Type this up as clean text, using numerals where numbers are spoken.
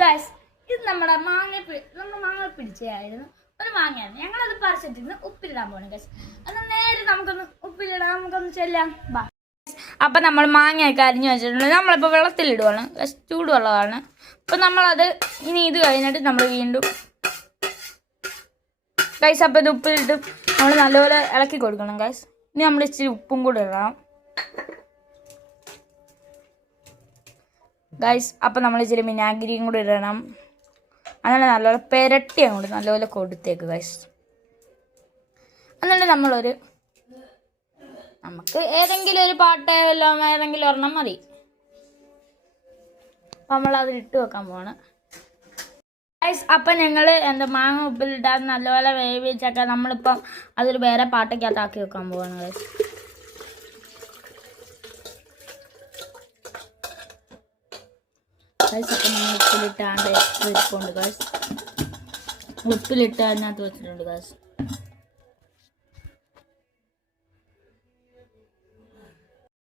Guys ഇത് നമ്മുടെ മാങ്ങ പിടിച്ചായിരുന്നു. ഒരു മാങ്ങയാണ്. ഞങ്ങളത് പറിച്ചിട്ടിരുന്ന് ഉപ്പിലിടാൻ പോകണം ഗൈസ്. അത് നേരെ നമുക്കൊന്ന് ഉപ്പിലിടാൻ നമുക്കൊന്ന് ചെല്ലാം. ബാ. അപ്പം നമ്മൾ മാങ്ങയൊക്കെ അരിഞ്ഞു വെച്ചിട്ടുണ്ട്. നമ്മളിപ്പോൾ വെള്ളത്തിലിടുവാണ്. ചൂടുവെള്ളമാണ്. അപ്പം നമ്മളത് ഇനി ഇത് കഴിഞ്ഞിട്ട് നമ്മൾ വീണ്ടും ഗൈസ് അപ്പം ഇത് ഉപ്പിലിട്ട് നമ്മൾ നല്ലപോലെ ഇളക്കി കൊടുക്കണം ഗൈസ്. ഇനി നമ്മൾ ഇച്ചിരി ഉപ്പും കൂടെ ഇടണം ഗൈസ്. അപ്പം നമ്മൾ ഇച്ചിരി വിനാഗിരിയും കൂടെ ഇടണം. അങ്ങനെ നല്ലപോലെ പെരട്ടി അങ്ങോട്ട് നല്ലപോലെ കൊടുത്തേക്ക് ഗൈസ്. എന്നിട്ട് നമുക്ക് ഏതെങ്കിലും ഒരു പാട്ട് എല്ലാം ഏതെങ്കിലും ഒരെണ്ണം മതി. അപ്പം നമ്മളതിൽ ഇട്ട് വെക്കാൻ പോവാണ് ഗൈസ്. അപ്പം ഞങ്ങൾ മാങ്ങ ഉപ്പിലിട്ടാൽ നല്ലപോലെ വേവിച്ചൊക്കെ നമ്മളിപ്പം അതൊരു വേറെ പാട്ടയ്ക്കകത്താക്കി വെക്കാൻ പോവാണ് ഗൈസ്. ഗൈസ് അപ്പം നമ്മൾ ഉപ്പിലിട്ടാണ്ട് വെച്ചിട്ടുണ്ട് ഗൈസ്. ഉപ്പിലിട്ട് അതിനകത്ത് വെച്ചിട്ടുണ്ട് ഗൈസ്.